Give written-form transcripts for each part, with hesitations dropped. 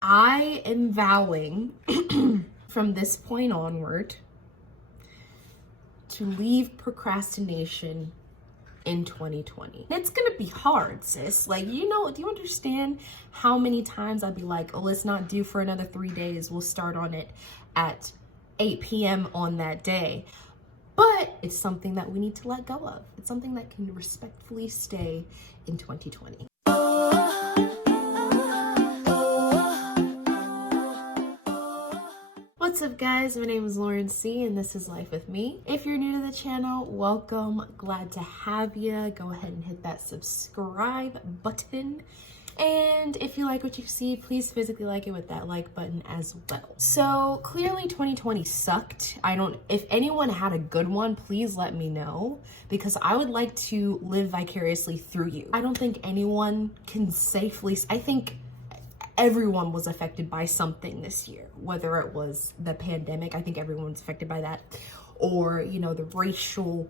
I am vowing from this point onward to leave procrastination in 2020. It's gonna be hard, sis. Like, do you understand how many times I'd be like, oh, let's not do for another 3 days. We'll start on it at 8 p.m. on that day. But it's something that we need to let go of. It's something that can respectfully stay in 2020. What's up, guys? My name is Lauren C, and this is Life with Me. If you're new to the channel, welcome. Glad to have you. Go ahead and hit that subscribe button. And if you like what you see, please physically like it with that like button as well. So clearly 2020 sucked. If anyone had a good one, please let me know, because I would like to live vicariously through you. I don't think anyone can safely, I think everyone was affected by something this year, whether it was the pandemic, I think everyone was affected by that, or, the racial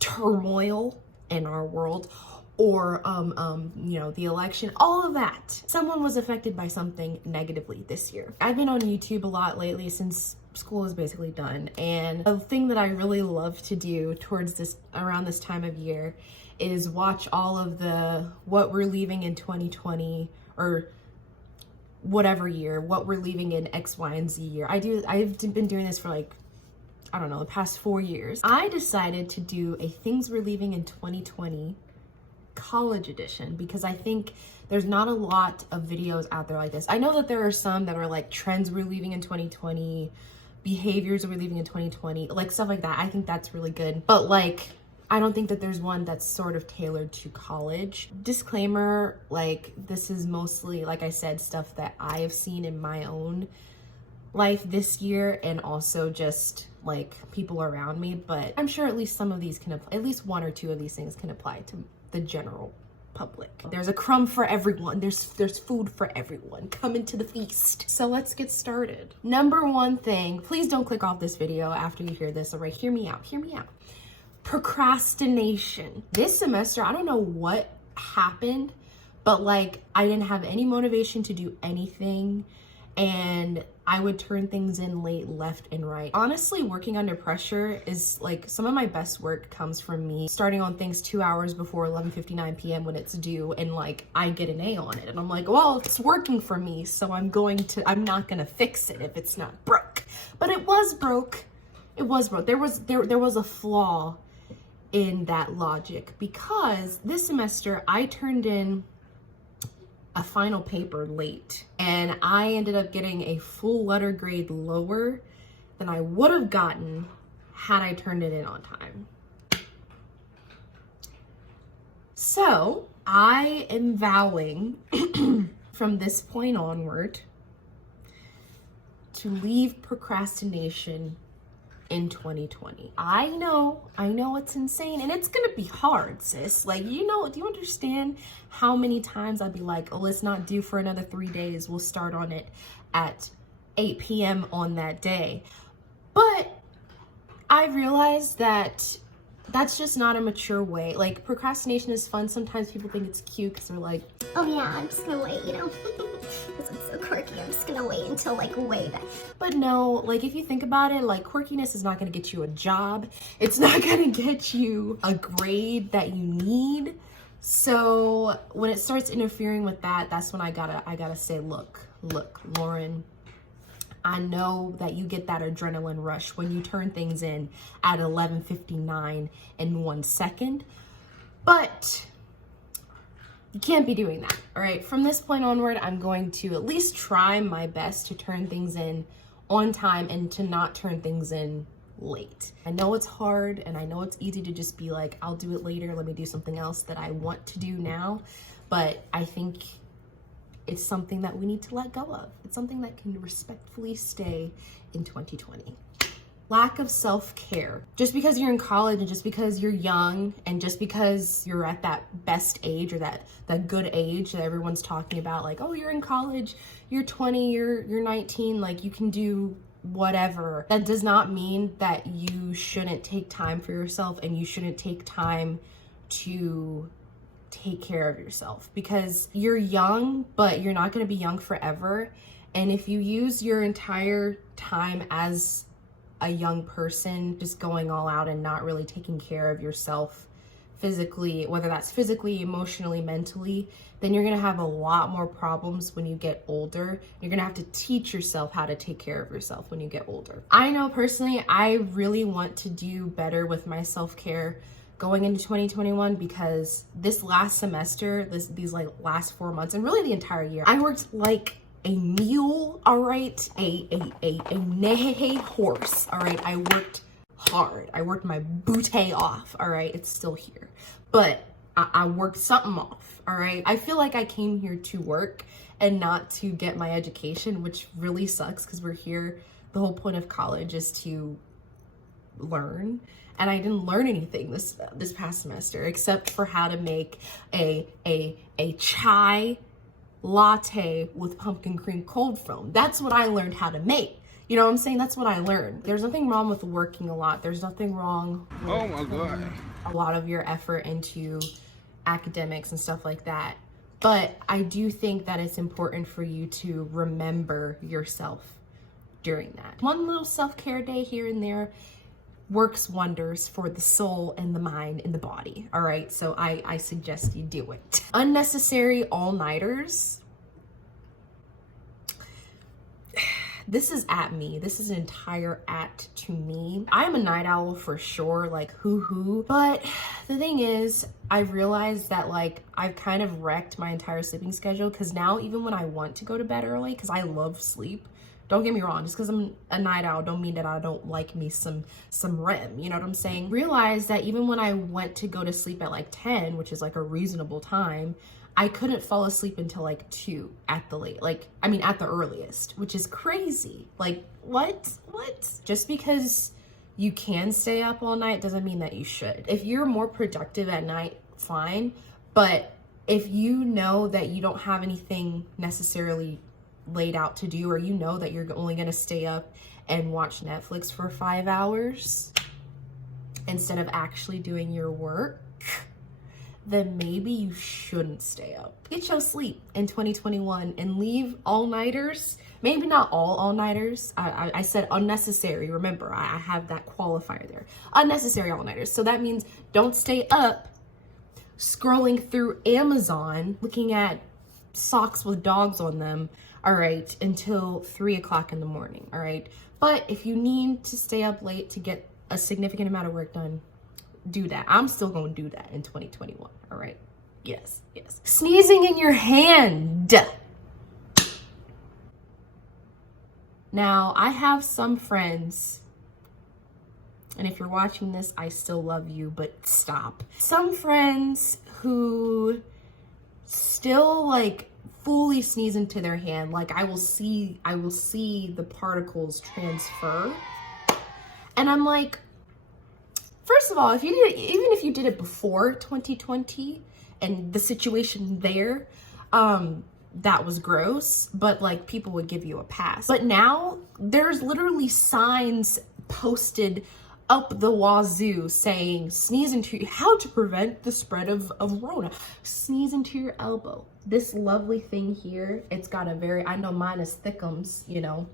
turmoil in our world, or, the election, all of that. Someone was affected by something negatively this year. I've been on YouTube a lot lately since school is basically done. And the thing that I really love to do around this time of year is watch all of the what we're leaving in 2020 or whatever year, what we're leaving in X, Y, and Z year. I've been doing this for the past 4 years. I decided to do a things we're leaving in 2020 college edition because I think there's not a lot of videos out there like this. I know that there are some that are like trends we're leaving in 2020, behaviors we're leaving in 2020, like stuff like that. I think that's really good. But I don't think that there's one that's sort of tailored to college. Disclaimer, this is mostly, like I said, stuff that I have seen in my own life this year and also just people around me. But I'm sure at least some of these can apply, at least one or two of these things can apply to the general public. There's a crumb for everyone. There's food for everyone. Come into the feast. So let's get started. Number one thing, please don't click off this video after you hear this. All right, hear me out. Procrastination. This semester, I don't know what happened, but I didn't have any motivation to do anything, and I would turn things in late, left and right. Honestly, working under pressure is some of my best work comes from me starting on things 2 hours before 11:59 p.m. when it's due, and I get an A on it, and I'm like, well, it's working for me, so I'm not gonna fix it if it's not broke. But it was broke. There was a flaw in that logic, because this semester I turned in a final paper late and I ended up getting a full letter grade lower than I would have gotten had I turned it in on time. So I am vowing from this point onward to leave procrastination in 2020. I know it's insane, and it's gonna be hard, sis. Do you understand how many times I'd be like, oh, let's not do for another 3 days. We'll start on it at 8 p.m. on that day. But I realized that that's just not a mature way. Procrastination is fun. Sometimes people think it's cute because they're like, oh yeah, I'm just gonna wait, because it's so quirky, I'm just gonna wait until way back. But no, if you think about it, quirkiness is not gonna get you a job. It's not gonna get you a grade that you need. So when it starts interfering with that, that's when I gotta say, look, Lauren, I know that you get that adrenaline rush when you turn things in at 11:59 in 1 second, but you can't be doing that, all right? From this point onward, I'm going to at least try my best to turn things in on time and to not turn things in late. I know it's hard, and I know it's easy to just be like, I'll do it later, let me do something else that I want to do now, but I think it's something that we need to let go of. It's something that can respectfully stay in 2020. Lack of self-care. Just because you're in college and just because you're young and just because you're at that best age or that good age that everyone's talking about, oh, you're in college, you're 20, you're 19, you can do whatever. That does not mean that you shouldn't take time for yourself, and you shouldn't take time to take care of yourself, because you're young, but you're not going to be young forever. And if you use your entire time as a young person just going all out and not really taking care of yourself physically, whether that's physically, emotionally, mentally, then you're going to have a lot more problems when you get older. You're going to have to teach yourself how to take care of yourself when you get older. I know personally, I really want to do better with my self-care going into 2021, because this last semester, these like last 4 months, and really the entire year, I worked like a mule, all right? A neigh horse, all right? I worked hard. I worked my booty off, all right? It's still here. But I worked something off, all right? I feel like I came here to work and not to get my education, which really sucks, because we're here, the whole point of college is to learn. And I didn't learn anything this past semester, except for how to make a chai latte with pumpkin cream cold foam. That's what I learned how to make. You know what I'm saying? That's what I learned. There's nothing wrong with working a lot. There's nothing wrong with oh my God, a lot of your effort into academics and stuff like that. But I do think that it's important for you to remember yourself during that. One little self-care day here and there works wonders for the soul and the mind and the body, all right? So I suggest you do it. Unnecessary all-nighters. This is at me. This is an entire at to me. I'm a night owl for sure, like hoo-hoo. But the thing is, I've realized that like I've kind of wrecked my entire sleeping schedule, because now even when I want to go to bed early, because I love sleep, don't get me wrong, just because I'm a night owl don't mean that I don't like me some REM, you know what I'm saying? Realize that even when I went to go to sleep at like 10, which is like a reasonable time, I couldn't fall asleep until like 2 at the earliest, which is crazy. Like, what? Just because you can stay up all night doesn't mean that you should. If you're more productive at night, fine. But if you know that you don't have anything necessarily laid out to do, or you know that you're only going to stay up and watch Netflix for 5 hours instead of actually doing your work, then maybe you shouldn't stay up. Get your sleep in 2021 and leave all-nighters. Maybe not all-nighters. I said unnecessary. Remember, I have that qualifier there. Unnecessary all-nighters. So that means don't stay up scrolling through Amazon looking at socks with dogs on them, all right, until 3 o'clock in the morning, all right? But if you need to stay up late to get a significant amount of work done, do that. I'm still gonna do that in 2021, all right? Yes. Sneezing in your hand. Now, I have some friends, and if you're watching this, I still love you, but stop. Some friends who still like fully sneeze into their hand. Like I will see the particles transfer. And I'm like, first of all, even if you did it before 2020 and the situation there, that was gross, but like people would give you a pass. But now there's literally signs posted up the wazoo saying how to prevent the spread of Rona. Sneeze into your elbow. This lovely thing here, it's got I know mine is thickums, you know,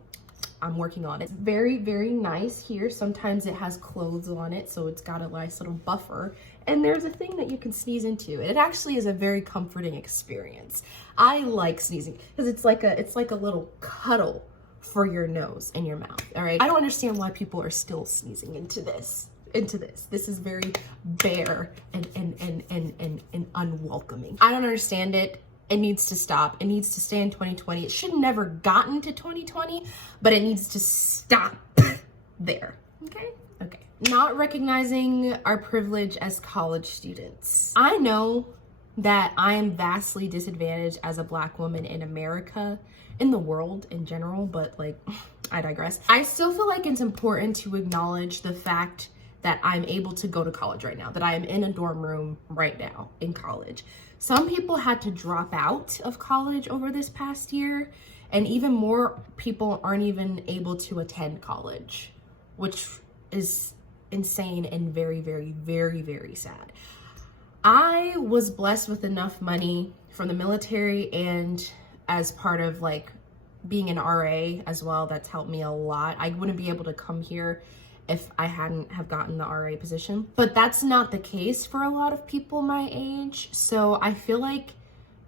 I'm working on it. Very, very nice here. Sometimes it has clothes on it, so it's got a nice little buffer. And there's a thing that you can sneeze into. It actually is a very comforting experience. I like sneezing because it's like a little cuddle for your nose and your mouth, all right? I don't understand why people are still sneezing into this. This is very bare and unwelcoming. I don't understand it. It needs to stop. It needs to stay in 2020. It should never gotten to 2020, but it needs to stop there, okay? Okay. Not recognizing our privilege as college students. I know that I am vastly disadvantaged as a Black woman in America, in the world in general, but like, I digress. I still feel like it's important to acknowledge the fact that I'm able to go to college right now, that I am in a dorm room right now in college. Some people had to drop out of college over this past year, and even more people aren't even able to attend college, which is insane and very, very, very, very sad. I was blessed with enough money from the military and as part of like being an RA as well. That's helped me a lot. I wouldn't be able to come here if I hadn't have gotten the RA position. But that's not the case for a lot of people my age. So I feel like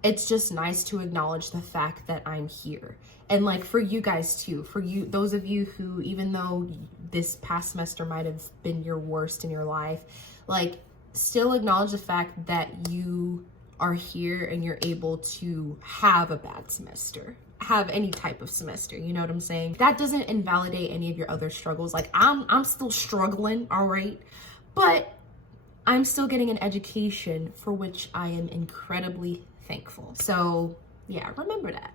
it's just nice to acknowledge the fact that I'm here. And like for you guys too, for you, those of you who, even though this past semester might have been your worst in your life, like still acknowledge the fact that you are here and you're able to have a bad semester, have any type of semester, you know what I'm saying? That doesn't invalidate any of your other struggles. Like I'm still struggling, all right? But I'm still getting an education for which I am incredibly thankful. So yeah, remember that.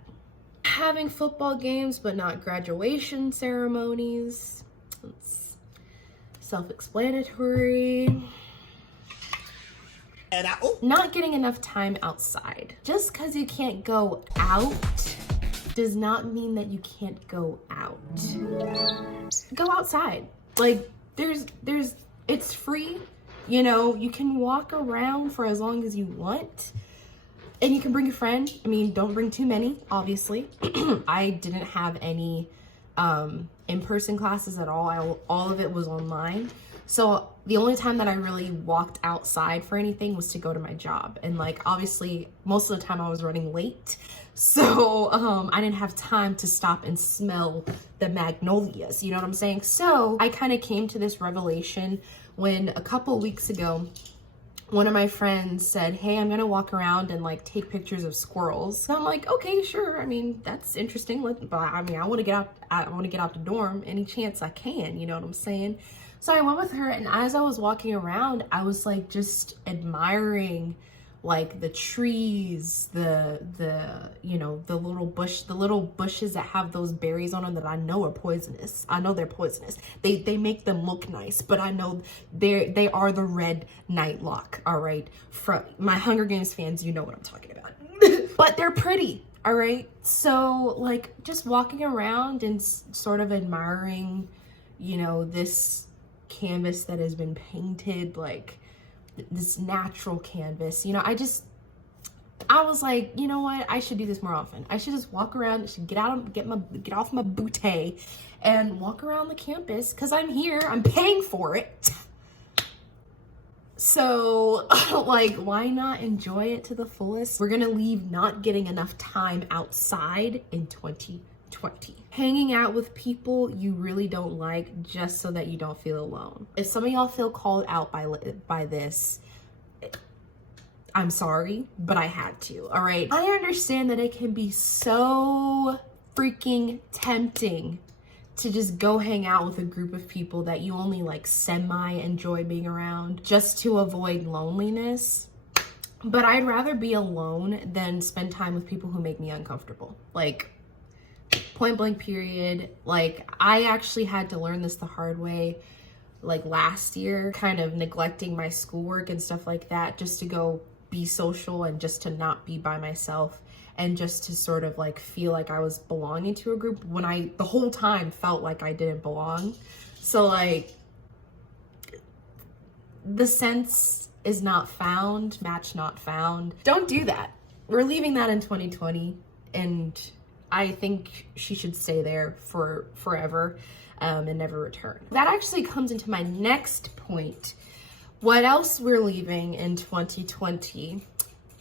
Having football games, but not graduation ceremonies. It's self-explanatory. Not getting enough time outside. Just because you can't go out does not mean that you can't go out. Go outside. Like it's free. You know, you can walk around for as long as you want. And you can bring a friend. I mean, don't bring too many, obviously. I didn't have any in-person classes at all. All of it was online. So the only time that I really walked outside for anything was to go to my job. And like, obviously, most of the time I was running late. So I didn't have time to stop and smell the magnolias, you know what I'm saying? So I kind of came to this revelation when a couple weeks ago, one of my friends said, hey, I'm gonna walk around and like take pictures of squirrels. So I'm like, okay, sure. I mean, that's interesting. But I mean, I want to get out the dorm any chance I can, you know what I'm saying? So I went with her, and as I was walking around, I was like just admiring like the trees, the you know, the little bushes that have those berries on them that I know are poisonous. I know they're poisonous. They make them look nice, but I know they are the red nightlock, all right? From my Hunger Games fans, you know what I'm talking about. But they're pretty, all right? So like just walking around and sort of admiring, you know, this canvas that has been painted, like this natural canvas, you know, I was like, you know what, I should do this more often. I should just walk around, I should get off my bootay and walk around the campus, because I'm here, I'm paying for it. So like, why not enjoy it to the fullest? We're gonna leave not getting enough time outside in 2020. Hanging out with people you really don't like just so that you don't feel alone. If some of y'all feel called out by this, I'm sorry, but I had to, all right? I understand that it can be so freaking tempting to just go hang out with a group of people that you only like semi-enjoy being around just to avoid loneliness. But I'd rather be alone than spend time with people who make me uncomfortable. Like, point blank period. Like, I actually had to learn this the hard way, like last year, kind of neglecting my schoolwork and stuff like that just to go be social and just to not be by myself and just to sort of like feel like I was belonging to a group when I the whole time felt like I didn't belong. So like, the sense is not found, match not found. Don't do that. We're leaving that in 2020, and I think she should stay there for forever and never return. That actually comes into my next point. What else we're leaving in 2020,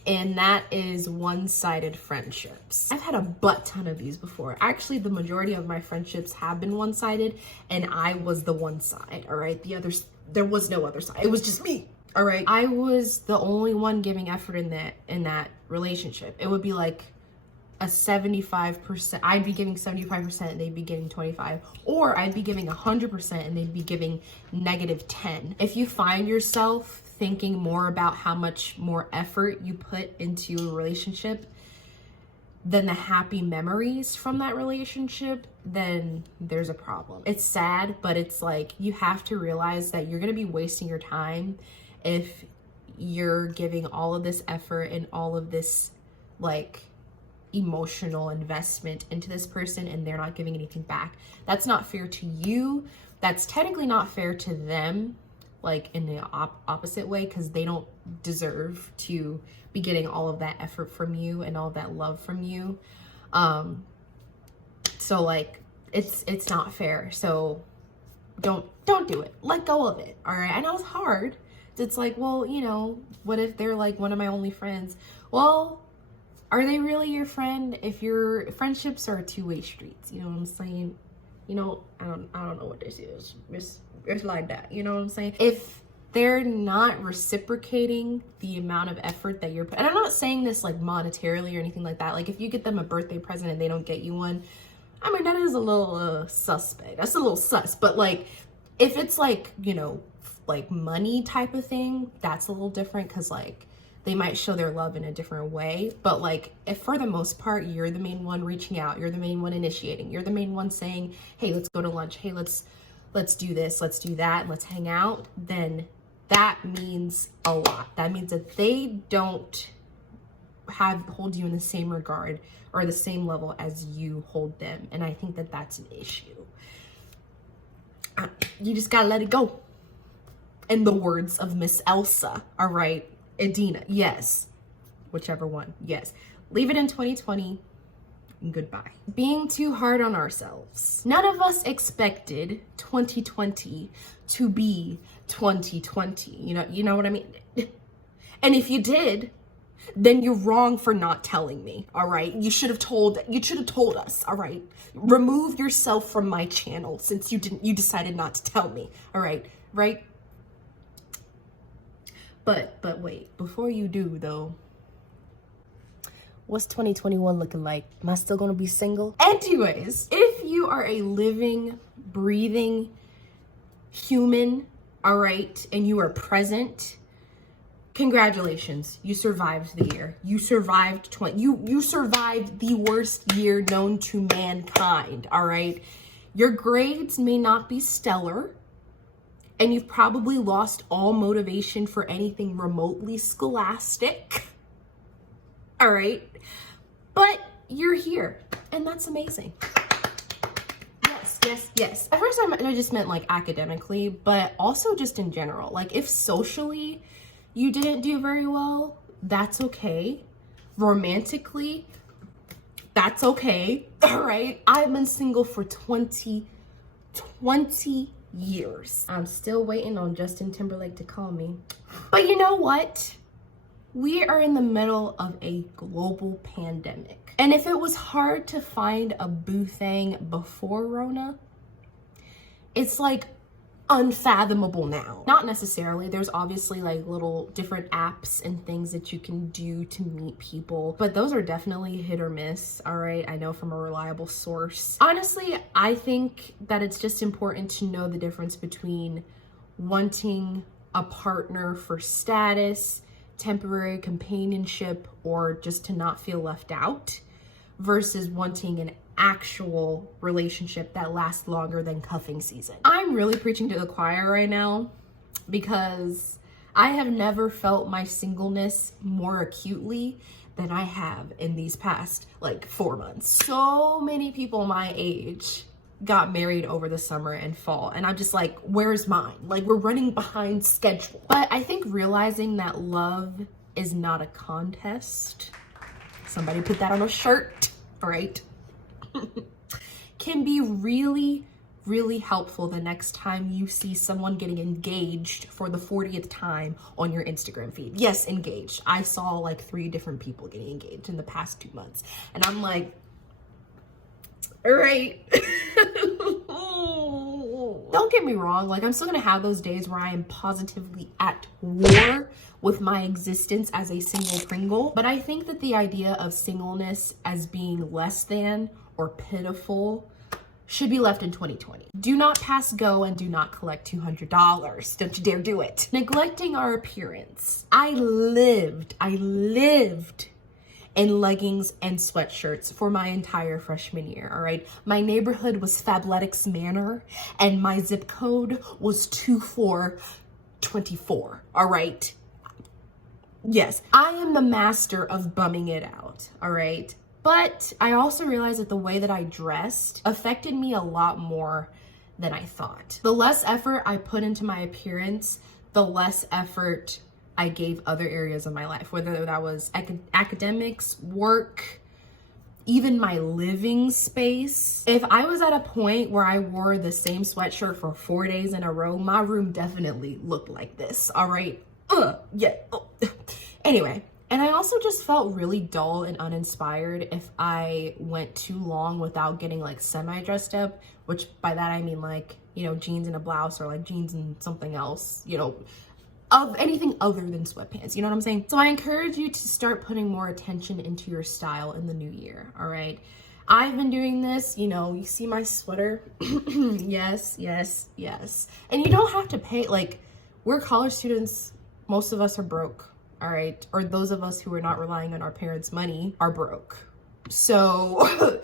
and that is one-sided friendships. I've had a butt ton of these before. Actually, the majority of my friendships have been one-sided, and I was the one side, all right? The others, there was no other side. It was just me, all right? I was the only one giving effort in that relationship. It would be like a 75%, I'd be giving 75% and they'd be giving 25, or I'd be giving 100% and they'd be giving -10. If you find yourself thinking more about how much more effort you put into a relationship than the happy memories from that relationship, then there's a problem. It's sad, but it's like, you have to realize that you're gonna be wasting your time if you're giving all of this effort and all of this like emotional investment into this person and they're not giving anything back. That's not fair to you. That's technically not fair to them. like in the opposite way, because they don't deserve to be getting all of that effort from you and all of that love from you. So like it's not fair. So don't do it. Let go of it. All right. I know it's hard. It's like, well, you know, what if they're like one of my only friends? Well, are they really your friend if your friendships are two-way streets? You know what I'm saying? You know, I don't know what this is. It's like that. You know what I'm saying? If they're not reciprocating the amount of effort that you're putting, and I'm not saying this like monetarily or anything like that. Like if you get them a birthday present and they don't get you one, I mean, that is a little suspect. That's a little sus. But like, if it's like, you know, like money type of thing, that's a little different, because like they might show their love in a different way. But like, if for the most part you're the main one reaching out, you're the main one initiating, you're the main one saying, hey, let's go to lunch, hey, let's do this, let's do that, let's hang out, then that means a lot. That means that they don't hold you in the same regard or the same level as you hold them. And I think that that's an issue. You just gotta let it go. In the words of Miss Elsa, all right? Edina, yes. Whichever one, yes. Leave it in 2020 and goodbye. Being too hard on ourselves. None of us expected 2020 to be 2020. You know what I mean? And if you did, then you're wrong for not telling me, all right? You should have told us, all right? Remove yourself from my channel since you decided not to tell me, all right? Right? But wait, before you do though, what's 2021 looking like? Am I still gonna be single? Anyways, if you are a living, breathing human, all right, and you are present, congratulations, you survived the year. You survived you survived the worst year known to mankind, all right? Your grades may not be stellar, and you've probably lost all motivation for anything remotely scholastic, all right? But you're here, and that's amazing. Yes. At first I just meant like academically, but also just in general. Like if socially you didn't do very well, that's okay. Romantically, that's okay, all right? I've been single for 20 years. I'm still waiting on Justin Timberlake to call me. But you know what? We are in the middle of a global pandemic. And if it was hard to find a boo thing before Rona, it's like unfathomable now. Not necessarily. There's obviously like little different apps and things that you can do to meet people, but those are definitely hit or miss, all right? I know from a reliable source. Honestly, I think that it's just important to know the difference between wanting a partner for status, temporary companionship, or just to not feel left out, versus wanting an actual relationship that lasts longer than cuffing season. I'm really preaching to the choir right now because I have never felt my singleness more acutely than I have in these past like 4 months. So many people my age got married over the summer and fall, and I'm just like, where's mine? Like, we're running behind schedule. But I think realizing that love is not a contest, somebody put that on a shirt, right? Can be really, really helpful the next time you see someone getting engaged for the 40th time on your Instagram feed. Yes, engaged. I saw like 3 different people getting engaged in the past 2 months, and I'm like, all right. Don't get me wrong, like I'm still gonna have those days where I am positively at war with my existence as a single Pringle, but I think that the idea of singleness as being less than or pitiful should be left in 2020. Do not pass go and do not collect $200. Don't you dare do it. Neglecting our appearance. I lived in leggings and sweatshirts for my entire freshman year, all right? My neighborhood was Fabletics Manor, and my zip code was 2424, all right? Yes, I am the master of bumming it out, all right? But I also realized that the way that I dressed affected me a lot more than I thought. The less effort I put into my appearance, the less effort I gave other areas of my life, whether that was academics, work, even my living space. If I was at a point where I wore the same sweatshirt for 4 days in a row, my room definitely looked like this, all right? Yeah. Anyway, and I also just felt really dull and uninspired if I went too long without getting like semi-dressed up, which by that I mean like, you know, jeans and a blouse or like jeans and something else, you know, of anything other than sweatpants, you know what I'm saying? So I encourage you to start putting more attention into your style in the new year, all right? I've been doing this, you know, you see my sweater? Yes. And you don't have to pay, like, we're college students, most of us are broke, all right? Or those of us who are not relying on our parents' money are broke. So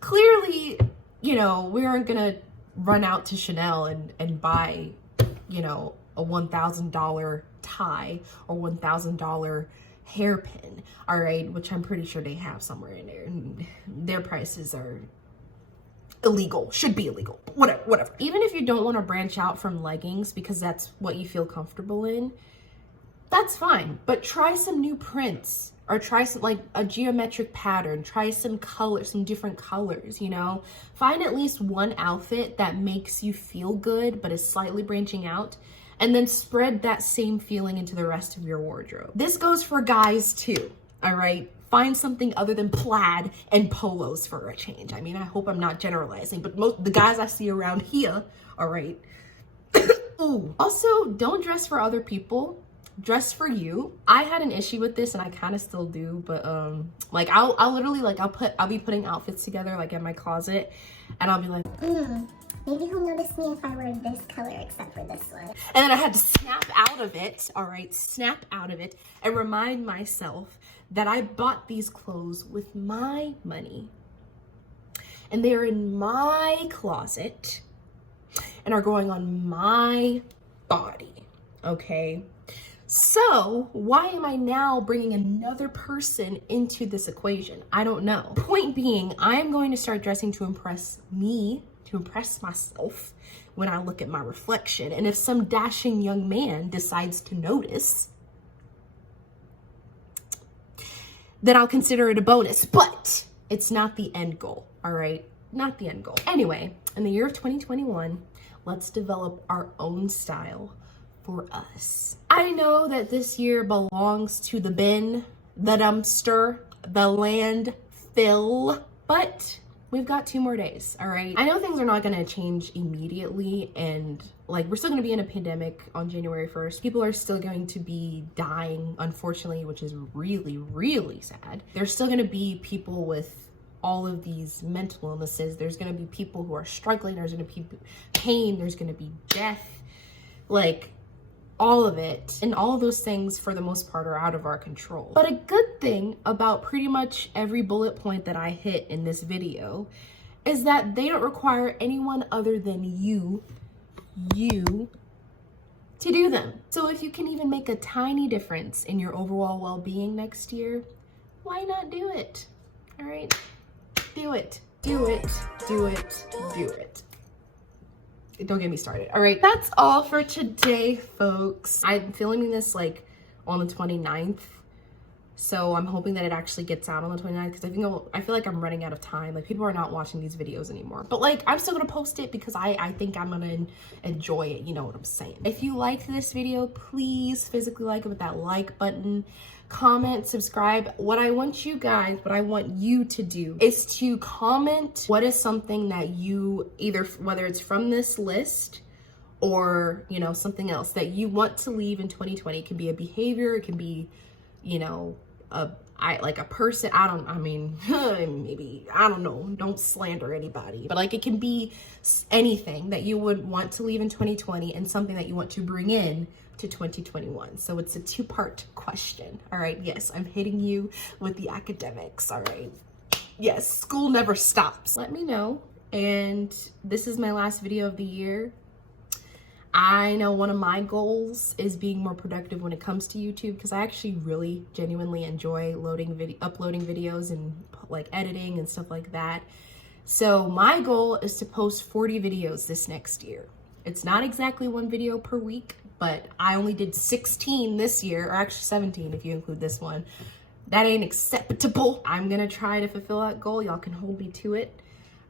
clearly, you know, we aren't gonna run out to Chanel and buy, you know, a $1,000 tie or $1,000 hairpin, all right, which I'm pretty sure they have somewhere in there, and their prices are illegal, should be illegal, whatever. Even if you don't want to branch out from leggings because that's what you feel comfortable in, that's fine, but try some new prints or try some like a geometric pattern, try some colors, some different colors, you know, find at least one outfit that makes you feel good but is slightly branching out, and then spread that same feeling into the rest of your wardrobe. This goes for guys too, all right? Find something other than plaid and polos for a change. I mean, I hope I'm not generalizing, but most the guys I see around here, all right? Ooh. Also, don't dress for other people, dress for you. I had an issue with this and I kind of still do, but like I'll literally like I'll be putting outfits together like in my closet and I'll be like, maybe he'll notice me if I wear this color except for this one. And then I had to snap out of it, all right, snap out of it and remind myself that I bought these clothes with my money and they're in my closet and are going on my body, okay? So why am I now bringing another person into this equation? I don't know. Point being, I am going to start dressing to impress me, to impress myself when I look at my reflection. And if some dashing young man decides to notice, then I'll consider it a bonus, but it's not the end goal, all right? Not the end goal. Anyway, in the year of 2021, let's develop our own style for us. I know that this year belongs to the bin, the dumpster, the landfill, but we've got 2 more days, all right? I know things are not gonna change immediately and like we're still gonna be in a pandemic on January 1st. People are still going to be dying, unfortunately, which is really, really sad. There's still gonna be people with all of these mental illnesses. There's gonna be people who are struggling. There's gonna be pain. There's gonna be death. Like, all of it, and all of those things for the most part are out of our control. But a good thing about pretty much every bullet point that I hit in this video is that they don't require anyone other than you to do them. So if you can even make a tiny difference in your overall well-being next year, why not do it? All right, do it. Don't get me started. All right, that's all for today, folks. I'm filming this like on the 29th. So I'm hoping that it actually gets out on the 29th because I feel like I'm running out of time. Like people are not watching these videos anymore. But like I'm still gonna post it because I think I'm gonna enjoy it. You know what I'm saying? If you liked this video, please physically like it with that like button. Comment, subscribe. What I want you to do is to comment what is something that you either, whether it's from this list or, you know, something else that you want to leave in 2020. It can be a behavior, it can be, you know, like a person, maybe, I don't know, don't slander anybody, but like it can be anything that you would want to leave in 2020 and something that you want to bring in to 2021. So it's a 2-part question. All right. Yes, I'm hitting you with the academics. All right. Yes, school never stops. Let me know. And this is my last video of the year. I know one of my goals is being more productive when it comes to YouTube because I actually really genuinely enjoy uploading videos and like editing and stuff like that. So my goal is to post 40 videos this next year. It's not exactly 1 video per week, but I only did 16 this year, or actually 17 if you include this one. That ain't acceptable. I'm gonna try to fulfill that goal. Y'all can hold me to it.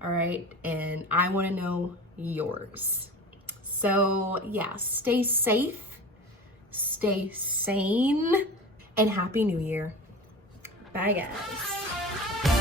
All right, and I wanna know yours. So yeah, stay safe, stay sane, and Happy New Year. Bye guys.